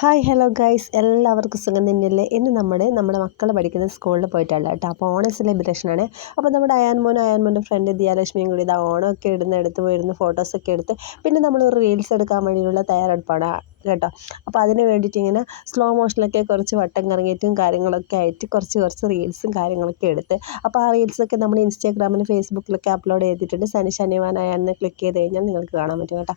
Hi hello guys, എല്ലാവർക്കും സുഖം തന്നെയല്ലേ? ഇന്ന് നമ്മുടെ മക്കൾ പഠിക്കുന്ന സ്കൂളിൽ പോയിട്ടുള്ള കേട്ടോ. അപ്പോൾ ഓണം സെലിബ്രേഷനാണ്. അപ്പോൾ നമ്മുടെ അയാൻമോൻ്റെ ഫ്രണ്ട് ദിയാലക്ഷ്മിയും കൂടി ഇതാ ഓണമൊക്കെ എടുത്ത് പോയിരുന്ന ഫോട്ടോസൊക്കെ എടുത്ത് പിന്നെ നമ്മളൊരു റീൽസ് എടുക്കാൻ വേണ്ടിയുള്ള തയ്യാറെടുപ്പാണ് കേട്ടോ. അപ്പോൾ അതിന് വേണ്ടിയിട്ട് ഇങ്ങനെ സ്ലോ മോഷനിലൊക്കെ കുറച്ച് വട്ടം കറങ്ങിയിട്ടും കാര്യങ്ങളൊക്കെ ആയിട്ട് കുറച്ച് റീൽസും കാര്യങ്ങളൊക്കെ എടുത്ത് അപ്പോൾ ആ റീൽസൊക്കെ നമ്മൾ ഇൻസ്റ്റാഗ്രാമിൽ ഫേസ്ബുക്കിലൊക്കെ അപ്ലോഡ് ചെയ്തിട്ടുണ്ട്. ശനിവാനായെന്ന് ക്ലിക്ക് ചെയ്ത് കഴിഞ്ഞാൽ നിങ്ങൾക്ക് കാണാൻ പറ്റും കേട്ടോ.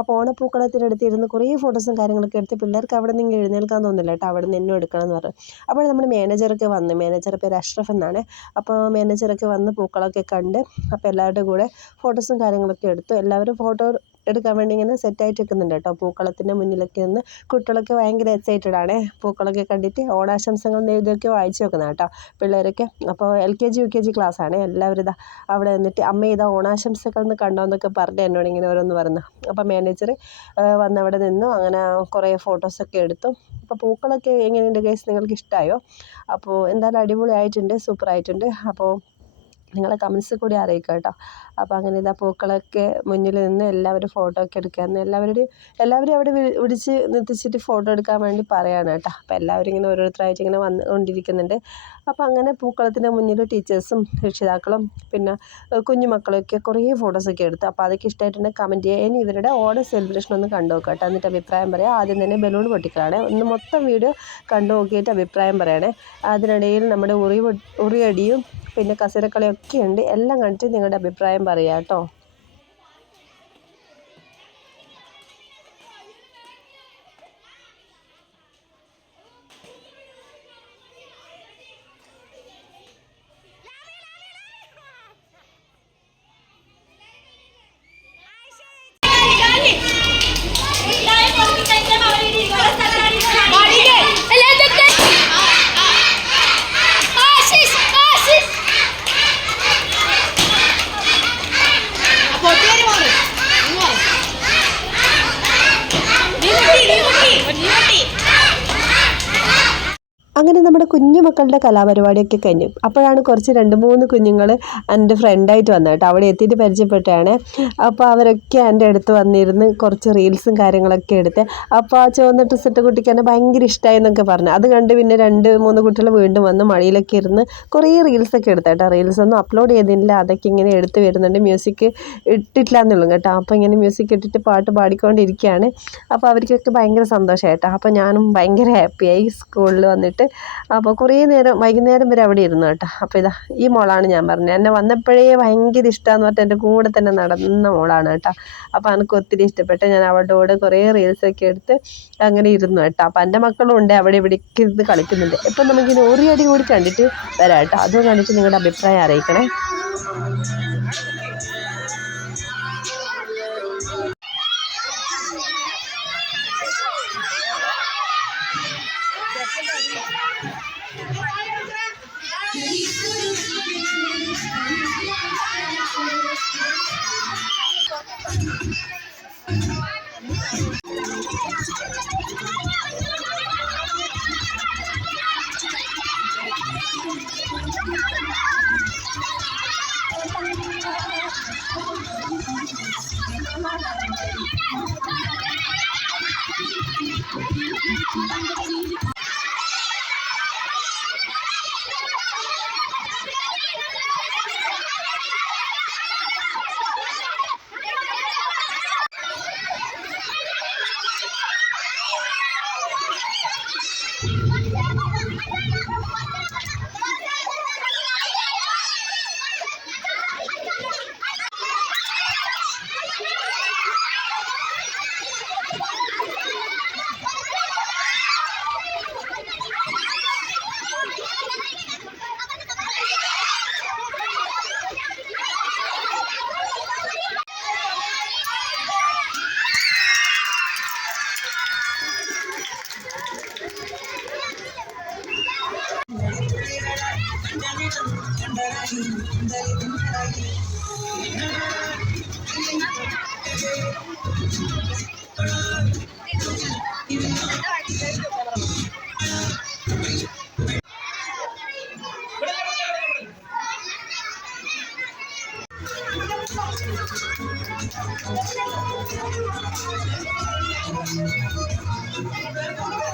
അപ്പോൾ ഓണപ്പൂക്കളത്തിനടുത്ത് ഇരുന്ന് കുറേ ഫോട്ടോസും കാര്യങ്ങളൊക്കെ എടുത്ത് പിള്ളേർക്ക് അവിടെ നിന്ന് എഴുന്നേൽക്കാൻ തോന്നില്ല കേട്ടോ. അവിടെ നിന്ന് എന്നും എടുക്കണം എന്ന് പറഞ്ഞു. അപ്പോൾ നമ്മുടെ മാനേജറൊക്കെ വന്ന്, മാനേജർ പേര് അഷ്റഫ് എന്നാണ്. അപ്പോൾ മാനേജറൊക്കെ വന്ന് പൂക്കളൊക്കെ കണ്ട് അപ്പോൾ എല്ലാവരുടെ കൂടെ ഫോട്ടോസും കാര്യങ്ങളൊക്കെ എടുത്തു. എല്ലാവരും ഫോട്ടോ എടുക്കാൻ വേണ്ടി ഇങ്ങനെ സെറ്റായിട്ട് നിൽക്കുന്നുണ്ട് കേട്ടോ. പൂക്കളത്തിൻ്റെ മുന്നിലൊക്കെ നിന്ന് കുട്ടികളൊക്കെ ഭയങ്കര എക്സൈറ്റഡ് ആണ്. പൂക്കളൊക്കെ കണ്ടിട്ട് ഓണാശംസകൾ ഇതൊക്കെ വായിച്ചു വെക്കുന്നത് കേട്ടോ പിള്ളേരൊക്കെ. അപ്പോൾ LKG UKG ക്ലാസ്സാണ്. എല്ലാവരും ഇതാ അവിടെ നിന്നിട്ട് അമ്മ ഇതാ ഓണാശംസകൾ എന്ന് കണ്ടോ എന്നൊക്കെ പറഞ്ഞ് എന്നോട് ഇങ്ങനെ ഓരോന്ന് പറഞ്ഞു. അപ്പോൾ മാനേജർ വന്ന് അവിടെ നിന്നു. അങ്ങനെ കുറേ ഫോട്ടോസൊക്കെ എടുത്തു. അപ്പോൾ പൂക്കളൊക്കെ എങ്ങനെയുണ്ട് ഗൈസ്, നിങ്ങൾക്ക് ഇഷ്ടമായോ? അപ്പോൾ എന്തായാലും അടിപൊളിയായിട്ടുണ്ട്, സൂപ്പറായിട്ടുണ്ട്. അപ്പോൾ നിങ്ങളെ കമൻസ് കൂടി അറിയിക്കുക കേട്ടോ. അപ്പോൾ അങ്ങനെ ഇതാ പൂക്കളൊക്കെ മുന്നിൽ നിന്ന് എല്ലാവരും ഫോട്ടോ ഒക്കെ എടുക്കാമെന്ന് എല്ലാവരും അവിടെ വിളിച്ച് നിർത്തിച്ചിട്ട് ഫോട്ടോ എടുക്കാൻ വേണ്ടി പറയുകയാണ് കേട്ടോ. അപ്പോൾ എല്ലാവരും ഇങ്ങനെ ഓരോരുത്തരായിട്ട് ഇങ്ങനെ വന്നുകൊണ്ടിരിക്കുന്നുണ്ട്. അപ്പോൾ അങ്ങനെ പൂക്കളത്തിൻ്റെ മുന്നിൽ ടീച്ചേഴ്സും രക്ഷിതാക്കളും പിന്നെ കുഞ്ഞു മക്കളൊക്കെ കുറേ ഫോട്ടോസൊക്കെ എടുത്തു. അപ്പോൾ അതൊക്കെ ഇഷ്ടമായിട്ടുണ്ടെങ്കിൽ കമൻറ്റ് ചെയ്യുക. ഇനി ഇവരുടെ ഓണം സെലിബ്രേഷൻ ഒന്ന് കണ്ടു നോക്കുക കേട്ടോ. എന്നിട്ട് അഭിപ്രായം പറയാം. ആദ്യം തന്നെ ബലൂൺ പൊട്ടിക്കലാണ്. ഒന്ന് മൊത്തം വീഡിയോ കണ്ടു നോക്കിയിട്ട് അഭിപ്രായം പറയണേ. അതിനിടയിൽ നമ്മുടെ ഉറിയടിയും പിന്നെ കസരക്കളിയൊക്കെ ഉണ്ട്. എല്ലാം കണ്ടിട്ട് നിങ്ങളുടെ അഭിപ്രായം പറയാം കേട്ടോ. അങ്ങനെ നമ്മുടെ കുഞ്ഞു മക്കളുടെ കലാപരിപാടിയൊക്കെ കഴിഞ്ഞു. അപ്പോഴാണ് കുറച്ച് 2-3 കുഞ്ഞുങ്ങൾ എൻ്റെ ഫ്രണ്ടായിട്ട് വന്നത് കേട്ടോ. അവിടെ എത്തിയിട്ട് പരിചയപ്പെട്ടാണ്. അപ്പോൾ അവരൊക്കെ എൻ്റെ അടുത്ത് വന്നിരുന്ന് കുറച്ച് റീൽസും കാര്യങ്ങളൊക്കെ എടുത്ത്. അപ്പോൾ ആ ചുവന്ന ഡ്രസ്സിട്ട കുട്ടിക്ക് എന്നെ ഭയങ്കര ഇഷ്ടമായി എന്നൊക്കെ പറഞ്ഞു. അത് കണ്ട് പിന്നെ 2-3 കുട്ടികൾ വീണ്ടും വന്ന് മടിയിലൊക്കെ ഇരുന്ന് കുറേ റീൽസൊക്കെ എടുത്ത കേട്ടോ. റീൽസൊന്നും അപ്ലോഡ് ചെയ്തില്ല, അതൊക്കെ ഇങ്ങനെ എടുത്ത് വരുന്നുണ്ട്. മ്യൂസിക് ഇട്ടിട്ടില്ല എന്നുള്ളൂ കേട്ടോ. അപ്പോൾ ഇങ്ങനെ മ്യൂസിക് ഇട്ടിട്ട് പാട്ട് പാടിക്കൊണ്ടിരിക്കുകയാണ്. അപ്പോൾ അവർക്കൊക്കെ ഭയങ്കര സന്തോഷമായിട്ടോ. അപ്പോൾ ഞാനും ഭയങ്കര ഹാപ്പിയായി സ്കൂളിൽ വന്നിട്ട്. അപ്പോൾ കുറേ നേരം വൈകുന്നേരം വരെ അവിടെ ഇരുന്നു കേട്ടോ. അപ്പോൾ ഇതാ ഈ മോളാണ് ഞാൻ പറഞ്ഞത്. എന്നെ വന്നപ്പോഴേ ഭയങ്കര ഇഷ്ടമാണെന്ന് പറഞ്ഞിട്ട് എൻ്റെ കൂടെ തന്നെ നടന്ന മോളാണ് കേട്ടോ. അപ്പോൾ എനിക്ക് ഒത്തിരി ഇഷ്ടപ്പെട്ട് ഞാൻ അവളുടെ കൂടെ കുറേ റീൽസൊക്കെ എടുത്ത് അങ്ങനെ ഇരുന്നു കേട്ടോ. അപ്പോൾ എൻ്റെ മക്കളും ഉണ്ട് അവിടെ ഇവിടേക്ക് ഇരുന്ന് കളിക്കുന്നുണ്ട്. ഇപ്പം നമുക്കിനി ഒരു അടി കൂടി കണ്ടിട്ട് വരാം കേട്ടോ. അതും കണ്ടിട്ട് നിങ്ങളുടെ അഭിപ്രായം അറിയിക്കണേ. Thank you.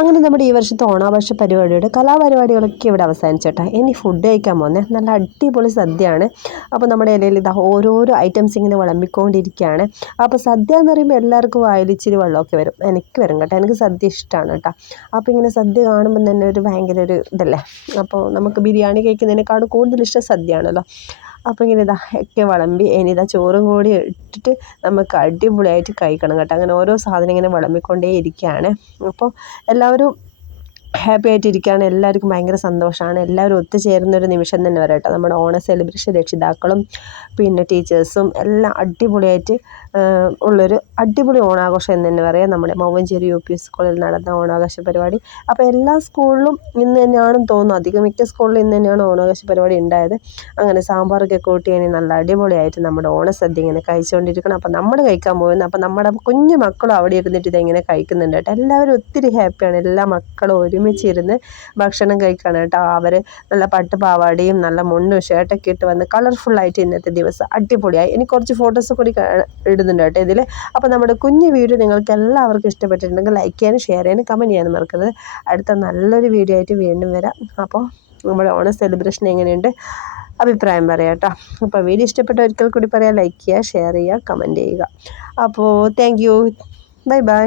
അങ്ങനെ നമ്മുടെ ഈ വർഷത്തെ ഓണാഘോഷ പരിപാടിയുടെ കലാപരിപാടികളൊക്കെ ഇവിടെ അവസാനിച്ചേട്ടാ. ഇനി ഫുഡ് കഴിക്കാൻ പോകുന്നേ നല്ല അടിപൊളി സദ്യയാണ്. അപ്പോൾ നമ്മുടെ ഇലയിൽ ഇതാ ഓരോരോ ഐറ്റംസ് ഇങ്ങനെ വിളമ്പിക്കൊണ്ടിരിക്കുകയാണ്. അപ്പോൾ സദ്യ എന്ന് പറയുമ്പോൾ എല്ലാവർക്കും വായിലിച്ചിരി വെള്ളമൊക്കെ വരും. എനിക്ക് വരും കേട്ടോ, എനിക്ക് സദ്യ ഇഷ്ടമാണ് കേട്ടോ. അപ്പോൾ ഇങ്ങനെ സദ്യ കാണുമ്പോൾ തന്നെ ഒരു ഭയങ്കര ഒരു ഇതല്ലേ. അപ്പോൾ നമുക്ക് ബിരിയാണി കഴിക്കുന്നതിനേക്കാളും കൂടുതൽ ഇഷ്ടം സദ്യയാണല്ലോ. അപ്പോൾ ഇങ്ങനെ ഇതാ ഒക്കെ വിളമ്പി ഇനി ഇതാ ചോറും കൂടി ഇട്ടിട്ട് നമുക്ക് അടിപൊളിയായിട്ട് കഴിക്കണം കേട്ടോ. അങ്ങനെ ഓരോ സാധനം ഇങ്ങനെ വിളമ്പിക്കൊണ്ടേ ഇരിക്കുകയാണ്. അപ്പോൾ എല്ലാവരും ഹാപ്പി ആയിട്ടിരിക്കുകയാണ്. എല്ലാവർക്കും ഭയങ്കര സന്തോഷമാണ്. എല്ലാവരും ഒത്തുചേരുന്നൊരു നിമിഷം തന്നെ വരാം കേട്ടോ. നമ്മുടെ ഓണ സെലിബ്രേഷൻ രക്ഷിതാക്കളും പിന്നെ ടീച്ചേഴ്സും എല്ലാം അടിപൊളിയായിട്ട് ഉള്ളൊരു അടിപൊളി ഓണാഘോഷം എന്ന് തന്നെ പറയാം നമ്മുടെ മൗവഞ്ചേരി UP സ്കൂളിൽ നടന്ന ഓണാഘോഷ പരിപാടി. അപ്പോൾ എല്ലാ സ്കൂളിലും ഇന്ന് തന്നെയാണെന്ന് തോന്നുന്നു, അധികം മിക്ക സ്കൂളിലും ഇന്ന് തന്നെയാണ് ഓണാഘോഷ പരിപാടി ഉണ്ടായത്. അങ്ങനെ സാമ്പാറൊക്കെ കൂട്ടി ഇനി നല്ല അടിപൊളിയായിട്ട് നമ്മുടെ ഓണസദ്യ ഇങ്ങനെ കഴിച്ചുകൊണ്ടിരിക്കണം. അപ്പോൾ നമ്മൾ കഴിക്കാൻ പോകുന്നത്, അപ്പോൾ നമ്മുടെ കുഞ്ഞു മക്കളും അവിടെ ഇരുന്നിട്ട് ഇതെങ്ങനെ കഴിക്കുന്നുണ്ട് കേട്ടോ. എല്ലാവരും ഒത്തിരി ഹാപ്പിയാണ്, എല്ലാ മക്കളും ഒരുമിച്ചിരുന്ന് ഭക്ഷണം കഴിക്കുകയാണ് കേട്ടോ. അവർ നല്ല പട്ടുപാവാടയും നല്ല മുണ്ടും ഷർട്ടൊക്കെ ഇട്ട് വന്ന് കളർഫുള്ളായിട്ട് ഇന്നത്തെ ദിവസം അടിപൊളിയായി. ഇനി കുറച്ച് ഫോട്ടോസ് കൂടി ഇടുന്നുണ്ട് കേട്ടോ ഇതിൽ. അപ്പോൾ നമ്മുടെ കുഞ്ഞു വീഡിയോ നിങ്ങൾക്ക് എല്ലാവർക്കും ഇഷ്ടപ്പെട്ടിട്ടുണ്ടെങ്കിൽ ലൈക്ക് ചെയ്യാനും ഷെയർ ചെയ്യാനും കമൻറ്റ് ചെയ്യാനും മറക്കരുത്. അടുത്ത നല്ലൊരു വീഡിയോ ആയിട്ട് വീണ്ടും വരാം. അപ്പോൾ നമ്മുടെ ഓണം സെലിബ്രേഷൻ എങ്ങനെയുണ്ട് അഭിപ്രായം പറയാം കേട്ടോ. അപ്പോൾ വീഡിയോ ഇഷ്ടപ്പെട്ട ഒരിക്കൽ കൂടി പറയാം, ലൈക്ക് ചെയ്യുക, ഷെയർ ചെയ്യുക, കമൻറ്റ് ചെയ്യുക. അപ്പോൾ താങ്ക് യു, ബൈ ബൈ.